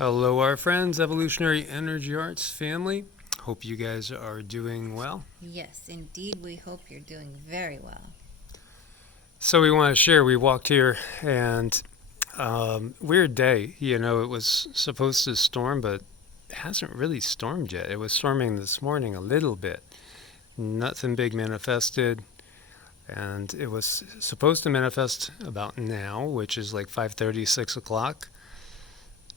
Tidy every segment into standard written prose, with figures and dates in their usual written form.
Hello, our friends, Evolutionary Energy Arts family. Hope you guys are doing well. Yes, indeed, we hope you're doing very well. So we want to share. We walked here, and weird day. It was supposed to storm, but it hasn't really stormed yet. It was storming this morning a little bit. Nothing big manifested, and it was supposed to manifest about now, which is like 5:30, 6 o'clock.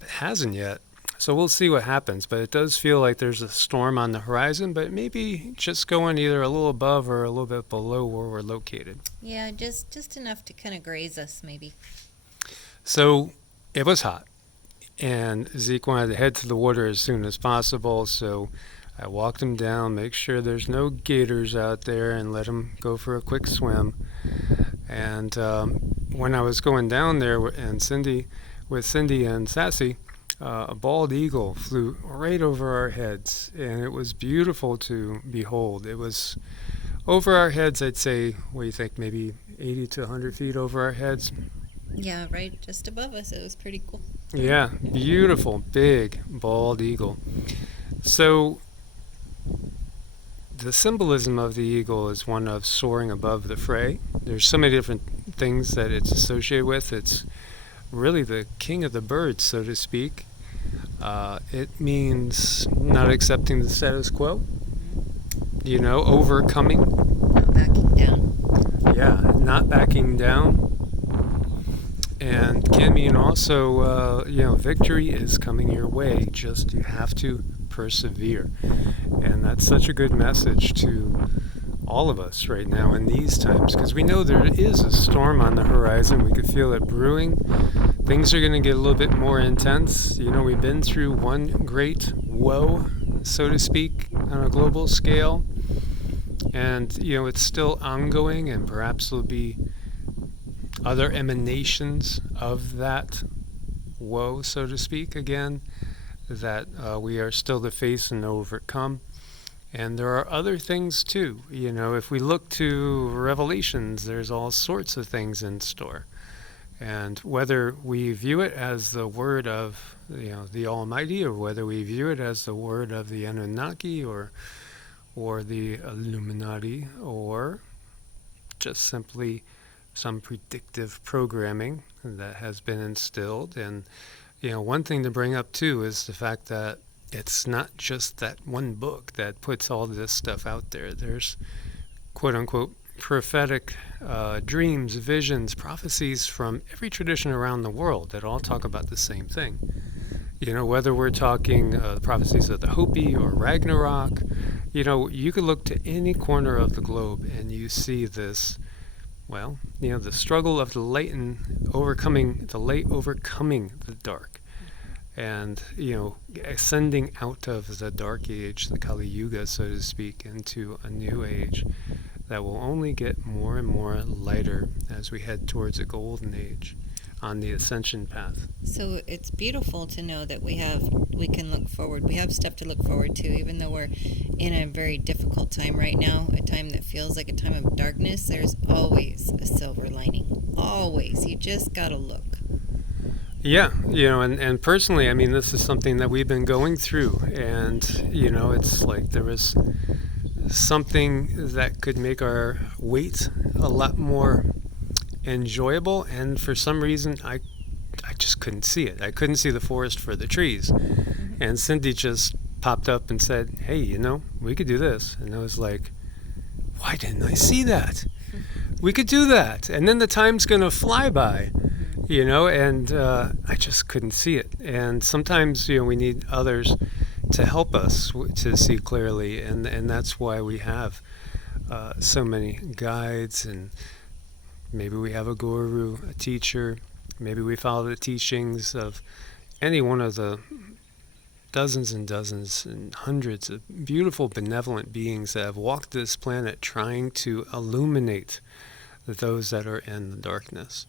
It hasn't yet. So we'll see what happens, but it does feel like there's a storm on the horizon, but maybe just going either a little above or a little bit below where we're located. Yeah, just enough to kind of graze us, maybe. So it was hot, and Zeke wanted to head to the water as soon as possible, so I walked him down, make sure there's no gators out there, and let him go for a quick swim. And when I was going down there, with Cindy and Sassy, a bald eagle flew right over our heads, and it was beautiful to behold. It was over our heads, I'd say, what do you think, maybe 80 to 100 feet over our heads? Yeah, right just above us. It was pretty cool. Yeah, beautiful, big, bald eagle. So the symbolism of the eagle is one of soaring above the fray. There's so many different things that it's associated with. It's really the king of the birds, so to speak. It means not accepting the status quo, overcoming. Not backing down. Yeah, not backing down. And can mean also, victory is coming your way. Just you have to persevere. And that's such a good message to all of us right now in these times, because we know there is a storm on the horizon. We could feel it brewing. Things are going to get a little bit more intense. We've been through one great woe, so to speak, on a global scale. And, it's still ongoing, and perhaps there'll be other emanations of that woe, so to speak, again, that we are still to face and overcome. And there are other things too. If we look to Revelations, there's all sorts of things in store. And whether we view it as the word of the Almighty, or whether we view it as the word of the Anunnaki or the Illuminati, or just simply some predictive programming that has been instilled. And one thing to bring up too is the fact that it's not just that one book that puts all this stuff out there. There's quote unquote prophetic dreams, visions, prophecies from every tradition around the world that all talk about the same thing. Whether we're talking the prophecies of the Hopi or Ragnarok, you could look to any corner of the globe and you see this, the struggle of the light and overcoming the dark. And, ascending out of the dark age, the Kali Yuga, so to speak, into a new age that will only get more and more lighter as we head towards a golden age on the ascension path. So it's beautiful to know that we can look forward. We have stuff to look forward to, even though we're in a very difficult time right now, a time that feels like a time of darkness. There's always a silver lining. Always. You just gotta look. Yeah, and personally, this is something that we've been going through, and, it's like there was something that could make our wait a lot more enjoyable, and for some reason, I just couldn't see it. I couldn't see the forest for the trees, and Cindy just popped up and said, hey, we could do this, and I was like, why didn't I see that? We could do that, and then the time's gonna fly by. And I just couldn't see it. And sometimes, we need others to help us to see clearly, and that's why we have so many guides, and maybe we have a guru, a teacher, maybe we follow the teachings of any one of the dozens and dozens and hundreds of beautiful, benevolent beings that have walked this planet trying to illuminate those that are in the darkness,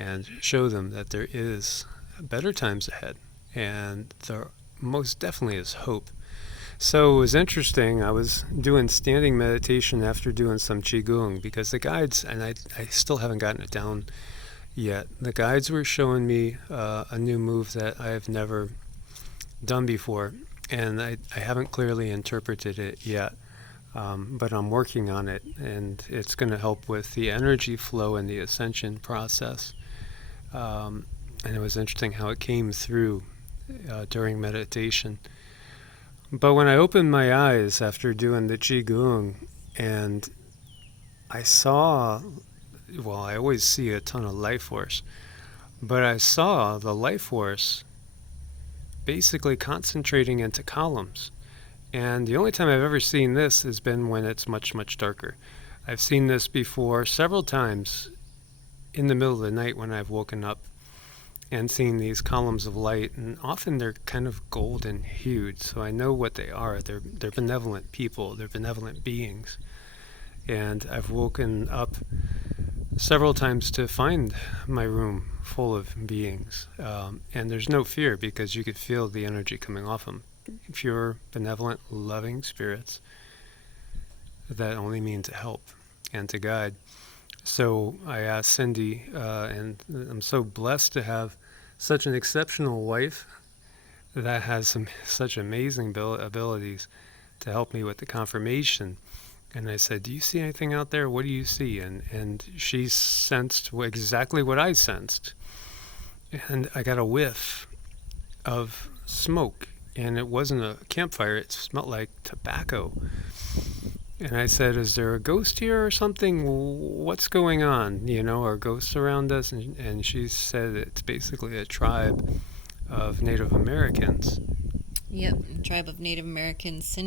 and show them that there is better times ahead, and there most definitely is hope. So it was interesting. I was doing standing meditation after doing some Qigong, because the guides, and I still haven't gotten it down yet. The guides were showing me a new move that I have never done before, and I haven't clearly interpreted it yet, but I'm working on it, and it's going to help with the energy flow and the ascension process. And it was interesting how it came through during meditation. But when I opened my eyes after doing the Qigong, and I saw, well, I always see a ton of life force, but I saw the life force basically concentrating into columns. And the only time I've ever seen this has been when it's much, much darker. I've seen this before several times in the middle of the night when I've woken up and seen these columns of light, and often they're kind of golden hued, so I know what they are. They're benevolent people, they're benevolent beings. And I've woken up several times to find my room full of beings, and there's no fear because you could feel the energy coming off them. Pure, benevolent, loving spirits that only mean to help and to guide. So I asked Cindy, and I'm so blessed to have such an exceptional wife that has such amazing abilities to help me with the confirmation. And I said, do you see anything out there? What do you see? And she sensed exactly what I sensed. And I got a whiff of smoke, and it wasn't a campfire. It smelled like tobacco. And I said, is there a ghost here or something? What's going on? Are ghosts around us? And she said it's basically a tribe of Native Americans. Yep, tribe of Native Americans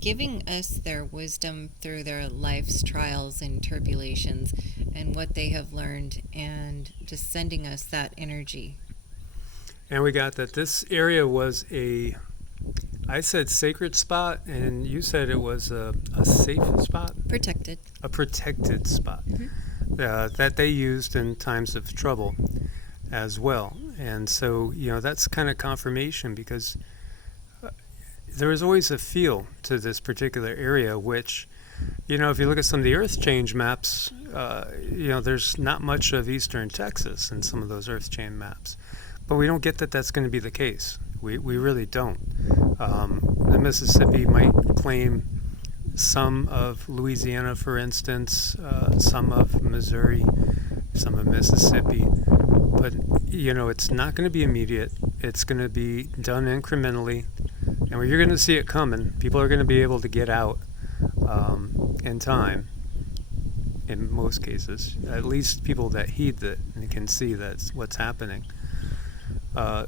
giving us their wisdom through their life's trials and tribulations and what they have learned, and just sending us that energy. And we got that this area was I said sacred spot, and you said it was a safe spot? Protected. A protected spot. Mm-hmm. That they used in times of trouble as well. And so, that's kind of confirmation, because there is always a feel to this particular area, which, if you look at some of the Earth change maps, there's not much of eastern Texas in some of those Earth chain maps. But we don't get that that's going to be the case. We really don't. The Mississippi might claim some of Louisiana, for instance, some of Missouri, some of Mississippi. But, it's not going to be immediate. It's going to be done incrementally. And you're going to see it coming. People are going to be able to get out in time, in most cases. At least people that heed it and can see that's what's happening.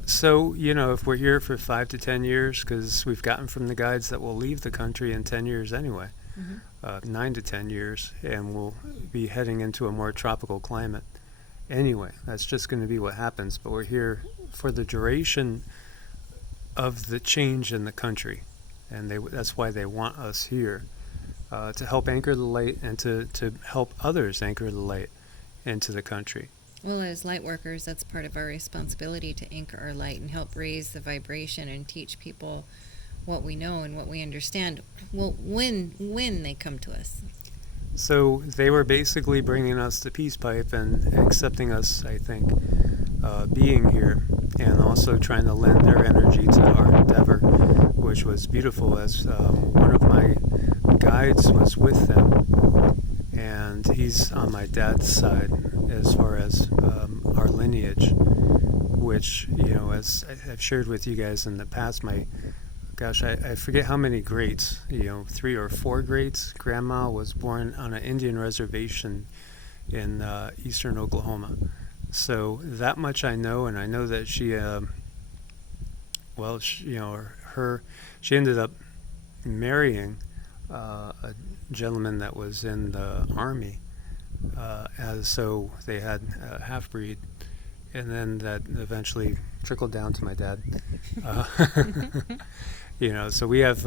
So, if we're here for 5 to 10 years, because we've gotten from the guides that we'll leave the country in 10 years anyway, 9 to 10 years, and we'll be heading into a more tropical climate anyway. That's just going to be what happens. But we're here for the duration of the change in the country, and that's why they want us here, to help anchor the light and to help others anchor the light into the country. Well, as light workers, that's part of our responsibility, to anchor our light and help raise the vibration and teach people what we know and what we understand. Well, when they come to us. So they were basically bringing us the peace pipe and accepting us, I think, being here, and also trying to lend their energy to our endeavor, which was beautiful, as one of my guides was with them. And he's on my dad's side as far as our lineage, which, as I've shared with you guys in the past, I forget how many greats, 3 or 4 greats. Grandma was born on an Indian reservation in eastern Oklahoma. So that much I know, and I know that she ended up marrying a gentleman that was in the army, so they had a half-breed, and then that eventually trickled down to my dad. So we have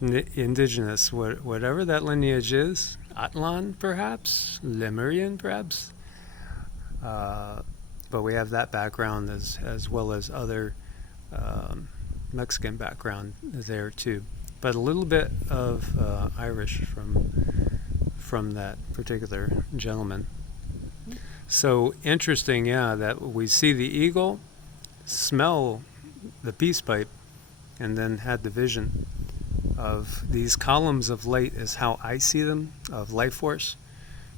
indigenous, whatever that lineage is, Atlan perhaps, Lemurian perhaps, but we have that background as well as other Mexican background there too. But a little bit of Irish from that particular gentleman. So interesting, yeah, that we see the eagle, smell the peace pipe, and then had the vision of these columns of light is how I see them, of life force,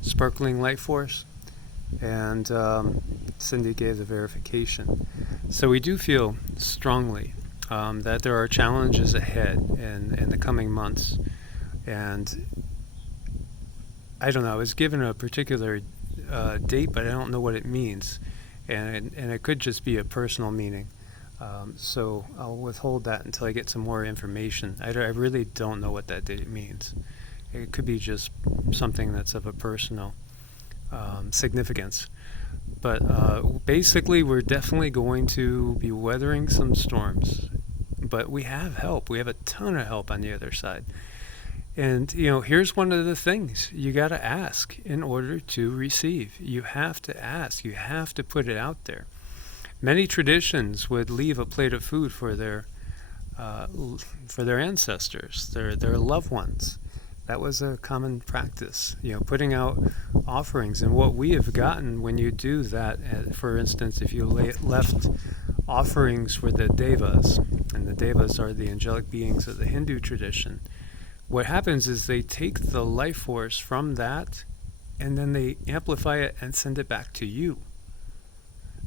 sparkling life force. And Cindy gave the verification. So we do feel strongly that there are challenges ahead in the coming months. And I don't know, I was given a particular date, but I don't know what it means. And it could just be a personal meaning. So I'll withhold that until I get some more information. I really don't know what that date means. It could be just something that's of a personal significance. But basically, we're definitely going to be weathering some storms. But we have help. We have a ton of help on the other side. And, here's one of the things. You got to ask in order to receive. You have to ask. You have to put it out there. Many traditions would leave a plate of food for their ancestors, their loved ones. That was a common practice, putting out offerings. And what we have gotten when you do that, for instance, if you left offerings for the devas, and the devas are the angelic beings of the Hindu tradition, what happens is they take the life force from that, and then they amplify it and send it back to you.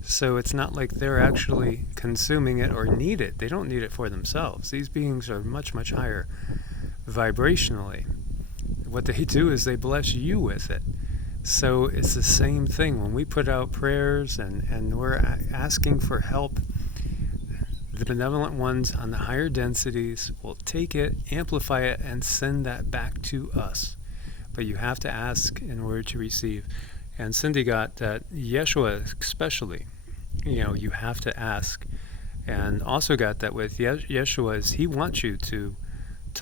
So it's not like they're actually consuming it or need it. They don't need it for themselves. These beings are much, much higher vibrationally. What they do is they bless you with it. So it's the same thing. When we put out prayers and we're asking for help, the benevolent ones on the higher densities will take it, amplify it, and send that back to us. But you have to ask in order to receive. And Cindy got that, Yeshua especially, you have to ask. And also got that with Yeshua is he wants you to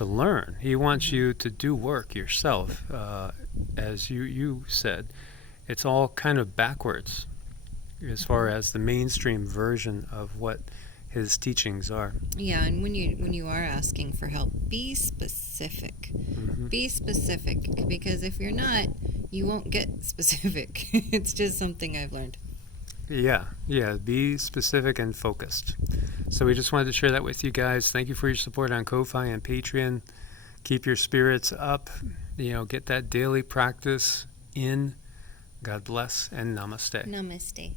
learn. He wants you to do work yourself. As you said, it's all kind of backwards as far as the mainstream version of what his teachings are. Yeah, and when you are asking for help, be specific. Mm-hmm. Be specific, because if you're not, you won't get specific. It's just something I've learned. Yeah, be specific and focused. So we just wanted to share that with you guys. Thank you for your support on Ko-Fi and Patreon. Keep your spirits up. Get that daily practice in. God bless and namaste. Namaste.